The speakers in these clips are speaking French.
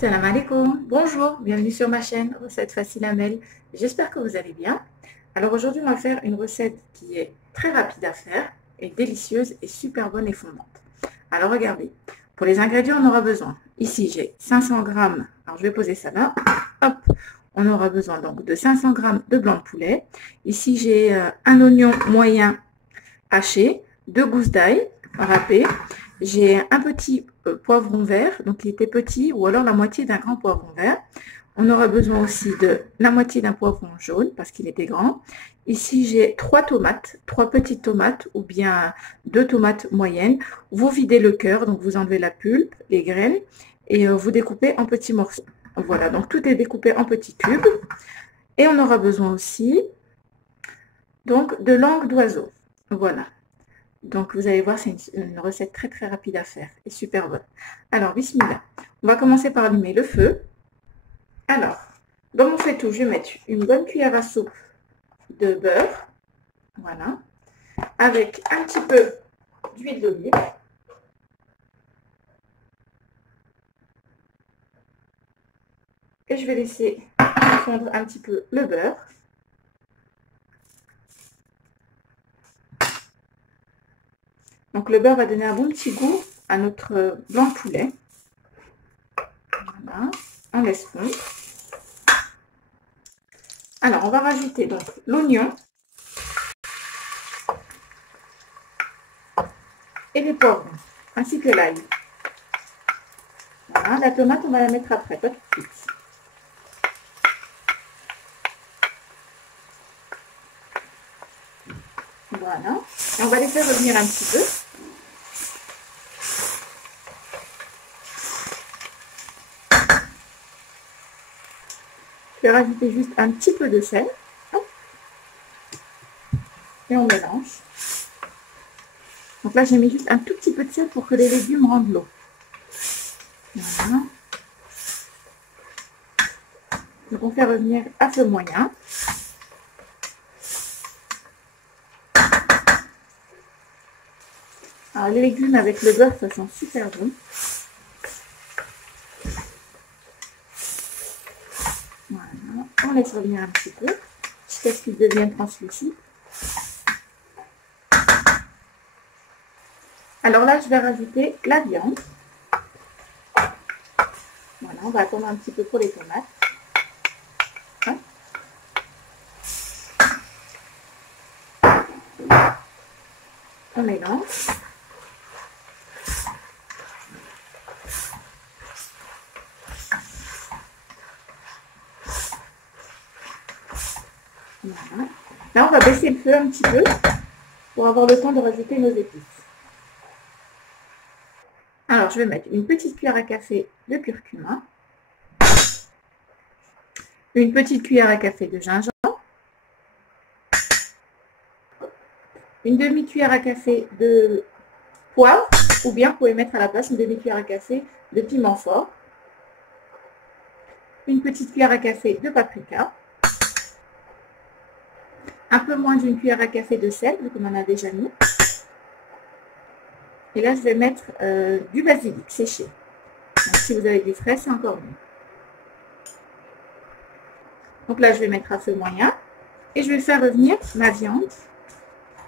Salam alaikum, bonjour, bienvenue sur ma chaîne Recette Facile Amel. J'espère que vous allez bien. Alors aujourd'hui, on va faire une recette qui est très rapide à faire, et délicieuse et super bonne et fondante. Alors regardez, pour les ingrédients, on aura besoin. Ici, j'ai 500 grammes, alors je vais poser ça là. Hop, on aura besoin donc de 500 grammes de blanc de poulet. Ici, j'ai un oignon moyen haché, 2 gousses d'ail râpées. J'ai un petit poivron vert, donc il était petit, ou alors la moitié d'un grand poivron vert. On aura besoin aussi de la moitié d'un poivron jaune, parce qu'il était grand. Ici, j'ai 3 tomates, 3 petites tomates, ou bien 2 tomates moyennes. Vous videz le cœur, donc vous enlevez la pulpe, les graines, et vous découpez en petits morceaux. Voilà, donc tout est découpé en petits cubes. Et on aura besoin aussi donc de langue d'oiseau. Voilà. Donc, vous allez voir, c'est une recette très très rapide à faire et super bonne. Alors, bismillah. On va commencer par allumer le feu. Alors, dans mon faitout, je vais mettre une bonne cuillère à soupe de beurre. Voilà. Avec un petit peu d'huile d'olive. Et je vais laisser fondre un petit peu le beurre. Donc, le beurre va donner un bon petit goût à notre blanc de poulet. Voilà. On laisse fondre. Alors, on va rajouter donc l'oignon et les poivrons, ainsi que l'ail. Voilà, la tomate, on va la mettre après, pas tout de suite. Voilà, et on va les faire revenir un petit peu. Je vais rajouter juste un petit peu de sel. Et on mélange. Donc là, j'ai mis juste un tout petit peu de sel pour que les légumes rendent l'eau. Voilà. Donc on fait revenir à feu moyen. Alors les légumes avec le beurre, ça sent super bon. Voilà. On laisse revenir un petit peu jusqu'à ce qu'ils deviennent translucides. Alors là, je vais rajouter la viande. Voilà, on va attendre un petit peu pour les tomates. On mélange. Voilà. Là, on va baisser le feu un petit peu pour avoir le temps de rajouter nos épices. Alors, je vais mettre une petite cuillère à café de curcuma, une petite cuillère à café de gingembre, une demi-cuillère à café de poivre, ou bien vous pouvez mettre à la place une demi-cuillère à café de piment fort, une petite cuillère à café de paprika, un peu moins d'une cuillère à café de sel, vu qu'on en a déjà mis. Et là, je vais mettre du basilic séché. Donc, si vous avez du frais, c'est encore mieux. Donc là, je vais mettre à feu moyen. Et je vais faire revenir ma viande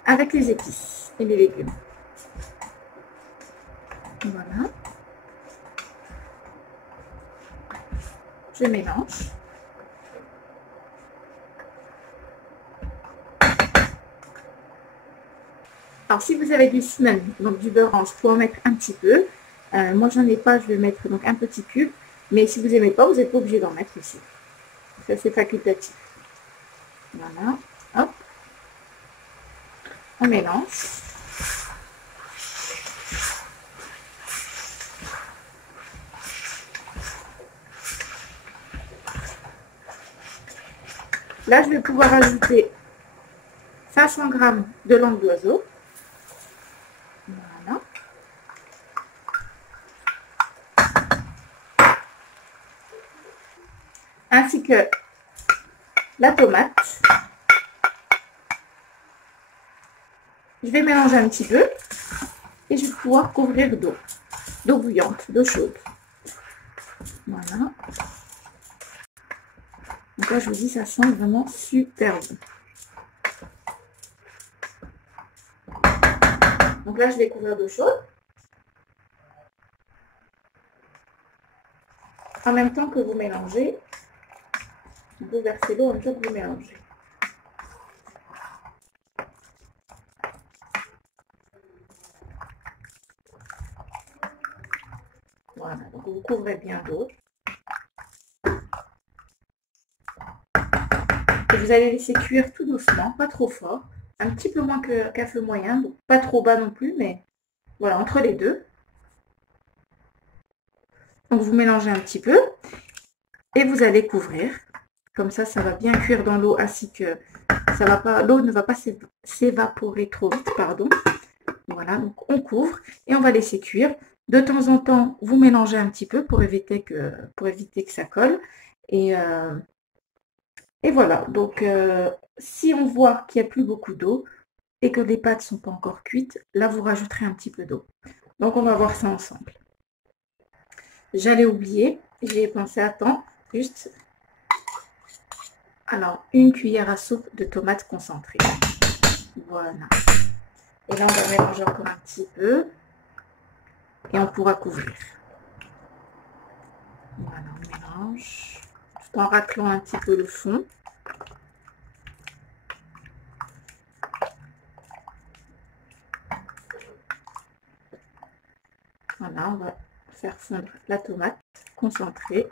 avec les épices et les légumes. Voilà. Je mélange. Alors, si vous avez du semen, donc du beurre orange, pour en mettre un petit peu. Moi, j'en ai pas, je vais mettre donc un petit cube. Mais si vous n'aimez pas, vous n'êtes pas obligé d'en mettre ici. Ça, c'est facultatif. Voilà. Hop. On mélange. Là, je vais pouvoir ajouter 500 g de langue d'oiseau. Voilà. Ainsi que la tomate. Je vais mélanger un petit peu et je vais pouvoir couvrir d'eau bouillante, d'eau chaude. Voilà. Donc là, je vous dis, ça sent vraiment super bon. Donc là, je vais couvrir d'eau chaude. En même temps que vous mélangez, vous versez l'eau en même temps que vous mélangez. Voilà, donc vous couvrez bien d'eau. Et vous allez laisser cuire tout doucement, pas trop fort. Un petit peu moins qu'à feu moyen, donc pas trop bas non plus, mais voilà, entre les deux. Donc vous mélangez un petit peu et vous allez couvrir. Comme ça va bien cuire dans l'eau ainsi que ça va pas, l'eau ne va pas s'évaporer trop vite, pardon. Voilà, donc on couvre et on va laisser cuire. De temps en temps, vous mélangez un petit peu pour éviter que ça colle. Et voilà, donc si on voit qu'il n'y a plus beaucoup d'eau et que les pâtes ne sont pas encore cuites, là vous rajouterez un petit peu d'eau. Donc on va voir ça ensemble. J'allais oublier, j'y ai pensé à temps, juste, alors, une cuillère à soupe de tomates concentrées. Voilà. Et là, on va mélanger encore un petit peu et on pourra couvrir. Voilà, on mélange tout en raclant un petit peu le fond. Voilà, on va faire fondre la tomate concentrée.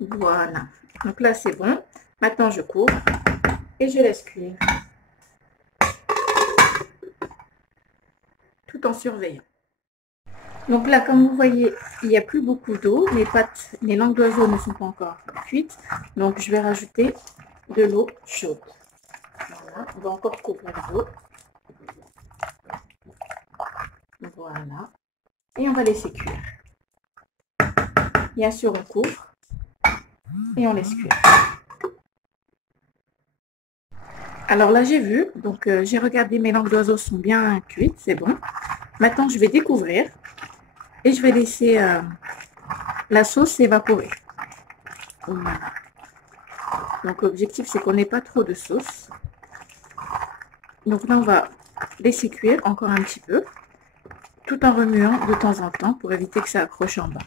Voilà, donc là c'est bon. Maintenant je couvre et je laisse cuire. Tout en surveillant. Donc là, comme vous voyez, il n'y a plus beaucoup d'eau. Les langues d'oiseau ne sont pas encore cuites. Donc je vais rajouter de l'eau chaude. Voilà, on va encore couvrir d'eau. Voilà. Et on va laisser cuire. Bien sûr, on couvre et on laisse cuire. Alors là, j'ai vu, donc j'ai regardé, mes langues d'oiseau sont bien cuites, c'est bon. Maintenant, je vais découvrir et je vais laisser la sauce s'évaporer. Voilà. Donc l'objectif, c'est qu'on n'ait pas trop de sauce. Donc là, on va laisser cuire encore un petit peu, tout en remuant de temps en temps pour éviter que ça accroche en bas.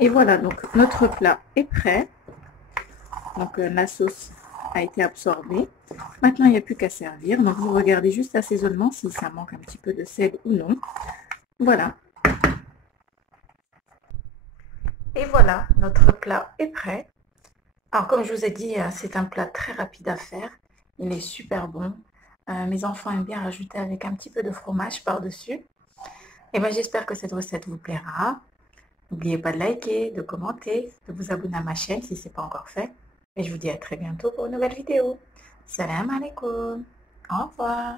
Et voilà, donc notre plat est prêt. Donc la sauce a été absorbée. Maintenant, il n'y a plus qu'à servir. Donc vous regardez juste l'assaisonnement si ça manque un petit peu de sel ou non. Voilà. Et voilà, notre plat est prêt. Alors comme je vous ai dit, c'est un plat très rapide à faire. Il est super bon. Mes enfants aiment bien rajouter avec un petit peu de fromage par-dessus. Et bien j'espère que cette recette vous plaira. N'oubliez pas de liker, de commenter, de vous abonner à ma chaîne si ce n'est pas encore fait. Et je vous dis à très bientôt pour une nouvelle vidéo. Salam alaikum. Au revoir.